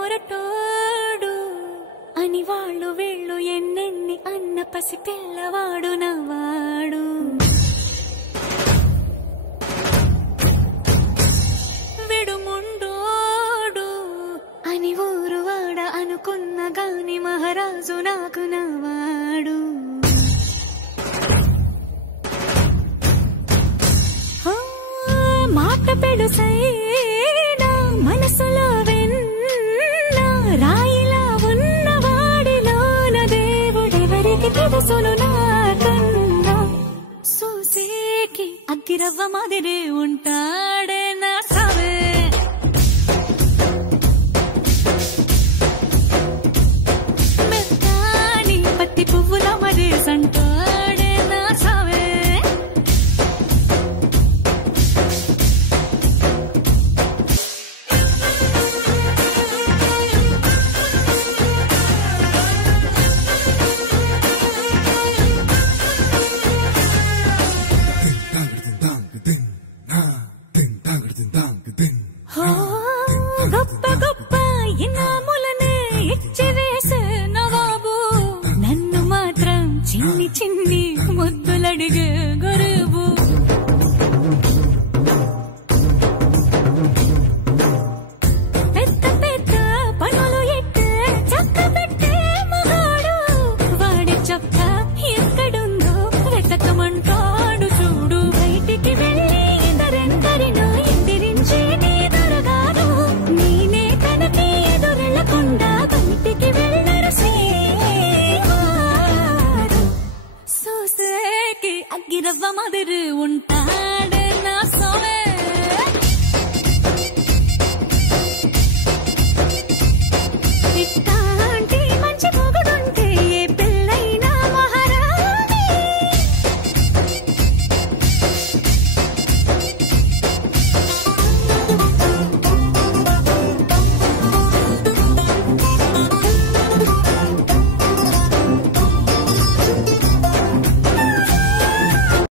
మొరటోడు అని వాళ్ళు వీళ్ళు ఎన్నెన్ని అన్న పసి పిల్లవాడు నవ్వాడు. విడుముండోడు అని ఊరు వాడ అనుకున్న గాని మహారాజు నాకు నవ్వాడు. మాట పెడుసైనా మనసులో వెన్న రాయిలా ఉన్నవాడిలోన దేవుడెవరికి తెలుసును నాకన్నా. సూసేకి అగ్గిరవ్వ మాదిరే ఉంటాడు.